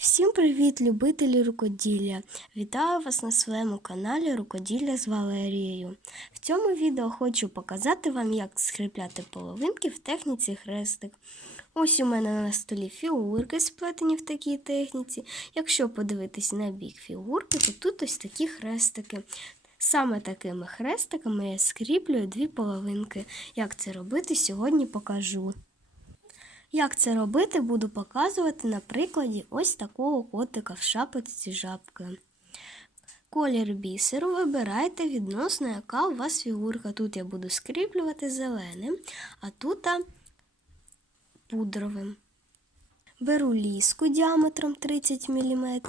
Всім привіт, любителі рукоділля! Вітаю вас на своєму каналі Рукоділля з Валерією. В цьому відео хочу показати вам, як скріпляти половинки в техніці хрестик. Ось у мене на столі фігурки сплетені в такій техніці. Якщо подивитись на бік фігурки, то тут ось такі хрестики. Саме такими хрестиками я скріплюю дві половинки. Як це робити, сьогодні покажу. Як це робити, буду показувати на прикладі ось такого котика в шапочці жабки. Колір бісеру вибирайте відносно, яка у вас фігурка. Тут я буду скріплювати зеленим, а тут пудровим. Беру ліску діаметром 30 мм.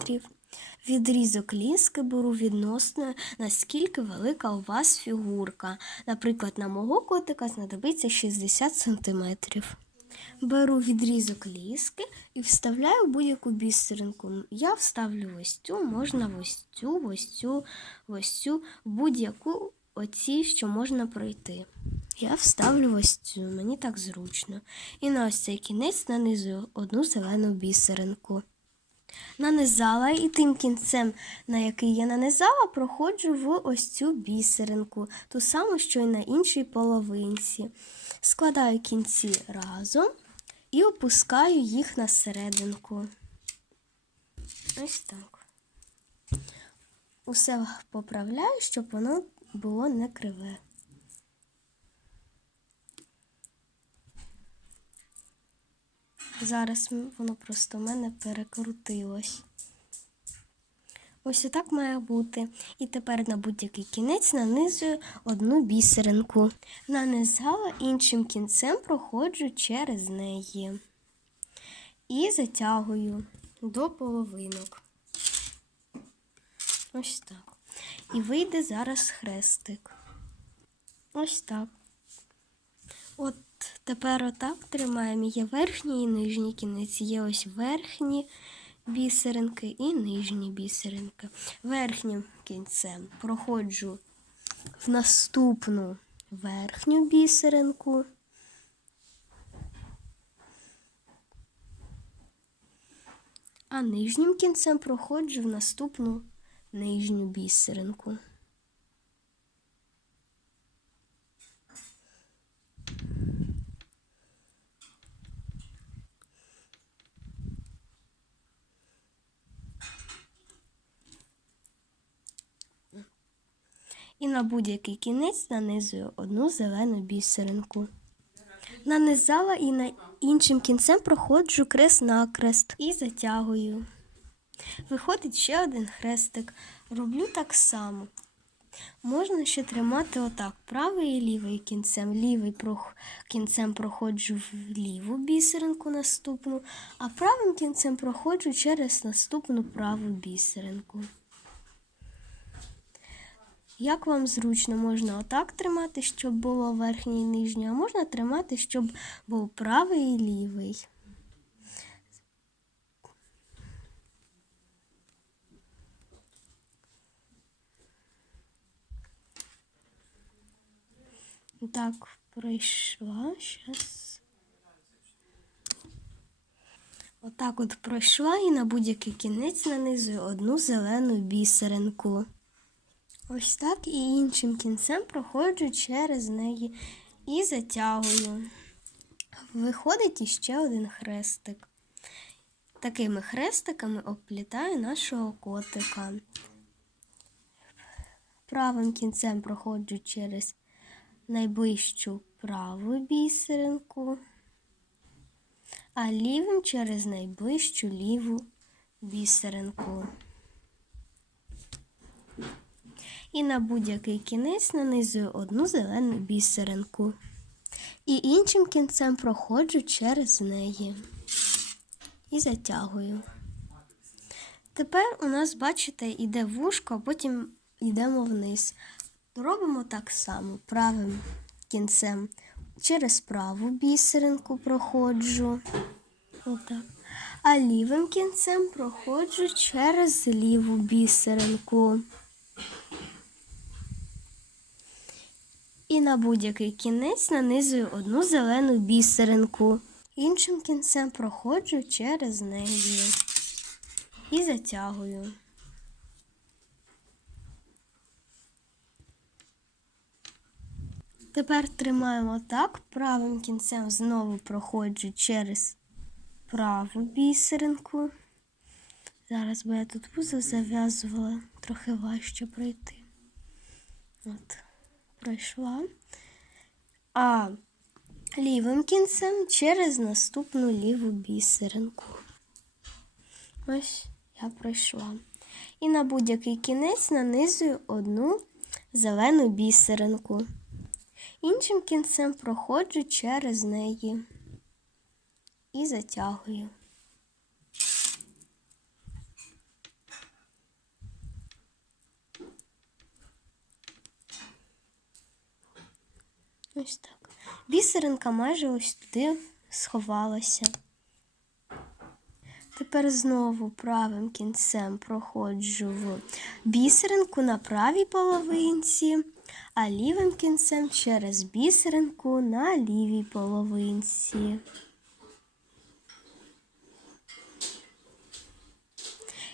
Відрізок ліски беру відносно, наскільки велика у вас фігурка. Наприклад, на мого котика знадобиться 60 см. Беру відрізок ліски і вставляю будь-яку бісеринку. Я вставлю ось цю, можна ось цю, ось цю, ось цю, будь-яку оці, що можна пройти. Я вставлю ось цю, мені так зручно. І на ось цей кінець нанизую одну зелену бісеринку. Нанизала і тим кінцем, на який я нанизала, проходжу в ось цю бісеринку, ту саму, що й на іншій половинці. Складаю кінці разом і опускаю їх на серединку. Ось так. Усе поправляю, щоб воно було не криве. Зараз воно просто в мене перекрутилось. Ось отак має бути. І тепер на будь-який кінець нанизую одну бісеринку. Нанизала іншим кінцем проходжу через неї. І затягую до половинок. Ось так. І вийде зараз хрестик. Ось так. От тепер отак тримаємо. Є верхній і нижній кінець. Є ось верхні бісеринки і нижні бісеринки. Верхнім кінцем проходжу в наступну верхню бісеринку. А нижнім кінцем проходжу в наступну нижню бісеринку. На будь-який кінець нанизую одну зелену бісеринку. Нанизала і на іншим кінцем проходжу крест-накрест і затягую. Виходить ще один хрестик. Роблю так само. Можна ще тримати отак правий і лівий кінцем. Лівий кінцем проходжу в ліву бісеринку наступну, а правим кінцем проходжу через наступну праву бісеринку. Як вам зручно, можна отак тримати, щоб було верхній і нижній, а можна тримати, щоб був правий і лівий. Так, пройшла. Щас. Отак от пройшла і на будь-який кінець нанизую одну зелену бісеринку. Ось так і іншим кінцем проходжу через неї і затягую. Виходить іще один хрестик. Такими хрестиками оплітаю нашого котика. Правим кінцем проходжу через найближчу праву бісеринку, а лівим через найближчу ліву бісеринку. І на будь-який кінець нанизую одну зелену бісеринку. І іншим кінцем проходжу через неї і затягую. Тепер у нас, бачите, йде вушко, а потім йдемо вниз. Робимо так само правим кінцем через праву бісеринку проходжу. Отак. А лівим кінцем проходжу через ліву бісеринку. І на будь-який кінець нанизую одну зелену бісеринку. Іншим кінцем проходжу через неї. і затягую. Тепер тримаємо так, правим кінцем знову проходжу через праву бісеринку. Зараз бо я тут вузол зав'язувала, трохи важче пройти. От, пройшла. А лівим кінцем через наступну ліву бісеринку. Ось я пройшла. І на будь-який кінець нанизую одну зелену бісеринку. Іншим кінцем проходжу через неї і затягую. Ось так. Бісеринка майже ось туди сховалася. Тепер знову правим кінцем проходжу в бісеринку на правій половинці, а лівим кінцем через бісеринку на лівій половинці.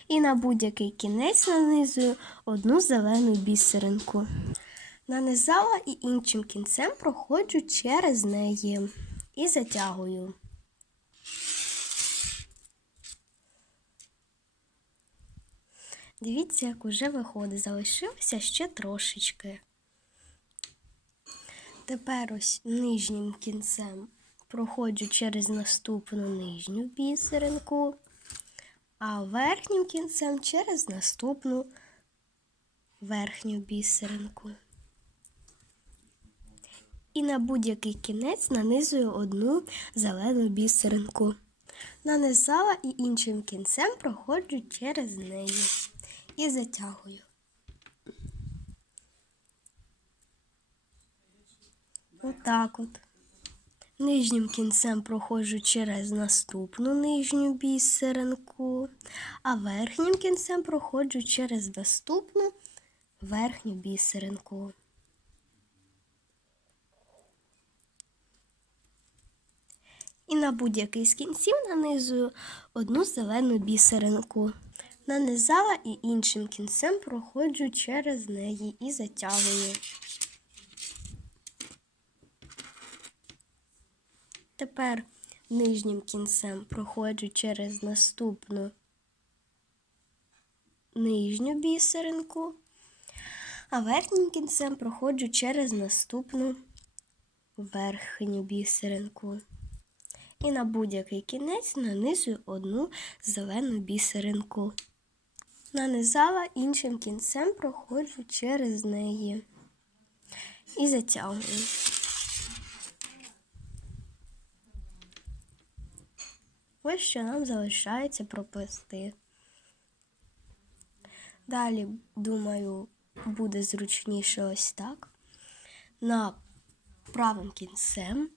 І на будь-який кінець нанизую одну зелену бісеринку. Нанизала і іншим кінцем проходжу через неї і затягую. Дивіться, як уже виходить, залишилося ще трошечки. Тепер ось нижнім кінцем проходжу через наступну нижню бісеринку, а верхнім кінцем через наступну верхню бісеринку. І на будь-який кінець нанизую одну зелену бісеринку. Нанизала і іншим кінцем проходжу через неї і затягую. Отак от. Нижнім кінцем проходжу через наступну нижню бісеринку, а верхнім кінцем проходжу через наступну верхню бісеринку. На будь-який з кінців нанизую одну зелену бісеринку. Нанизала і іншим кінцем проходжу через неї і затягую. Тепер нижнім кінцем проходжу через наступну нижню бісеринку, а верхнім кінцем проходжу через наступну верхню бісеринку. І на будь-який кінець нанизую одну зелену бісеринку. Нанизала іншим кінцем проходжу через неї і затягую. Ось що нам залишається проплести. Далі, думаю, буде зручніше ось так. На правим кінцем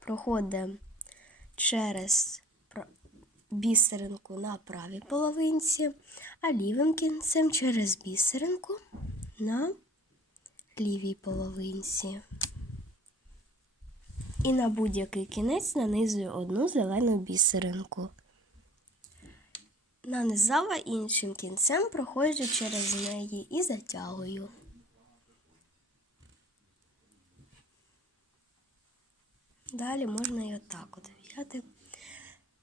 проходимо через бісеринку на правій половинці, а лівим кінцем через бісеринку на лівій половинці. І на будь-який кінець нанизую одну зелену бісеринку. Нанизала іншим кінцем, проходжу через неї і затягую. Далі можна і отак от взяти.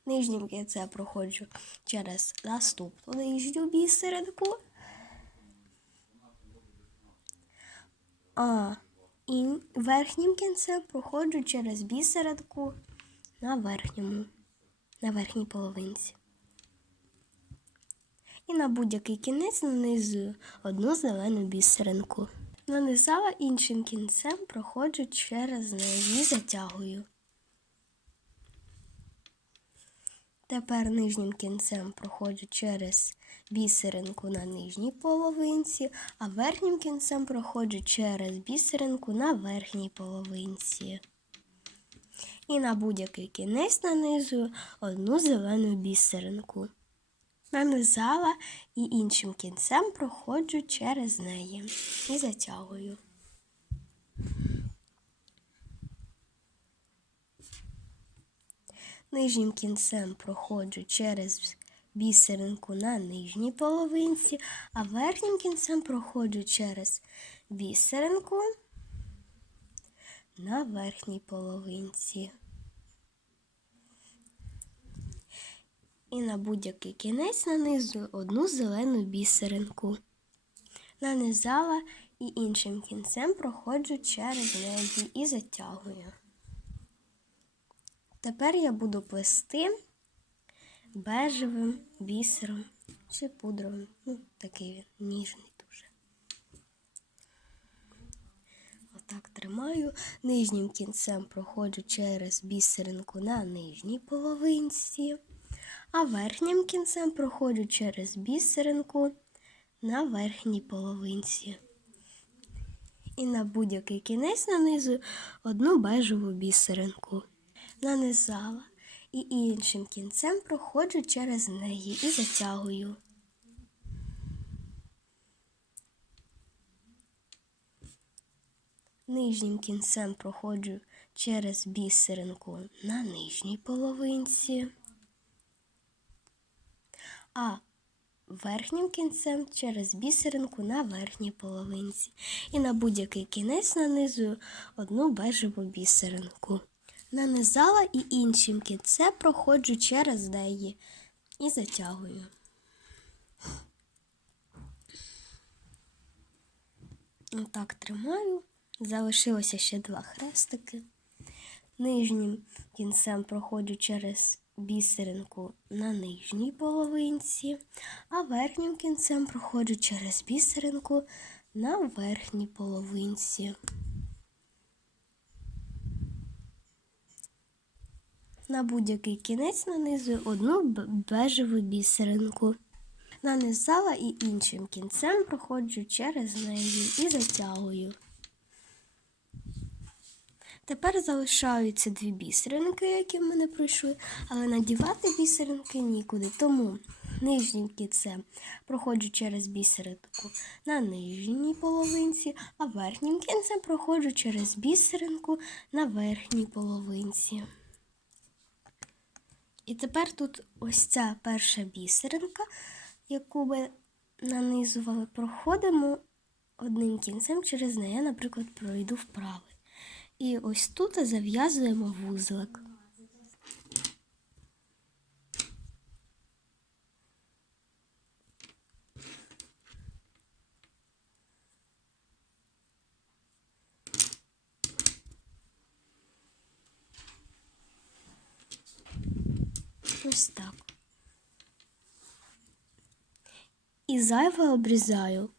Нижнім кінцем проходжу через наступну нижню бісеринку. А і верхнім кінцем проходжу через бісеринку на верхньому, на верхній половинці. І на будь-який кінець нанизую одну зелену бісеринку. Нанизала іншим кінцем, проходжу через неї і затягую. Тепер нижнім кінцем проходжу через бісеринку на нижній половинці, а верхнім кінцем проходжу через бісеринку на верхній половинці. І на будь-який кінець нанизую одну зелену бісеринку. Нанизала і іншим кінцем проходжу через неї і затягую. Нижнім кінцем проходжу через бісеринку на нижній половинці, а верхнім кінцем проходжу через бісеринку на верхній половинці. І на будь-який кінець нанизую одну зелену бісеринку. Нанизала і іншим кінцем проходжу через неї і затягую. Тепер я буду плести бежевим бісером чи пудровим. Ну, такий він ніжний дуже. Отак тримаю. Нижнім кінцем проходжу через бісеринку на нижній половинці, а верхнім кінцем проходжу через бісеринку на верхній половинці. І на будь-який кінець нанизую одну бежеву бісеринку. Нанизала і іншим кінцем проходжу через неї і затягую. Нижнім кінцем проходжу через бісеринку на нижній половинці, а верхнім кінцем через бісеринку на верхній половинці. І на будь-який кінець нанизую одну бежеву бісеринку. Нанизала і іншим кінцем проходжу через неї і затягую. Отак тримаю. Залишилося ще два хрестики. Нижнім кінцем проходжу через бісеринку на нижній половинці, а верхнім кінцем проходжу через бісеринку на верхній половинці. На будь-який кінець нанизую одну бежеву бісеринку. Нанизала і іншим кінцем проходжу через неї і затягую. Тепер залишаються дві бісеринки, які в мене пройшли, але надівати бісеринки нікуди. Тому нижнім кінцем проходжу через бісеринку на нижній половинці, а верхнім кінцем проходжу через бісеринку на верхній половинці. І тепер тут ось ця перша бісеринка, яку ми нанизували, проходимо одним кінцем через неї. Наприклад, пройду вправий. І ось тут зав'язуємо вузлик. Ось так. І зайве обрізаю.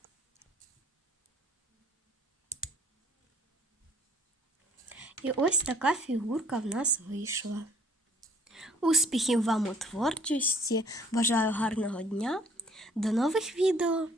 І ось така фігурка в нас вийшла. Успіхів вам у творчості! Бажаю гарного дня! До нових відео!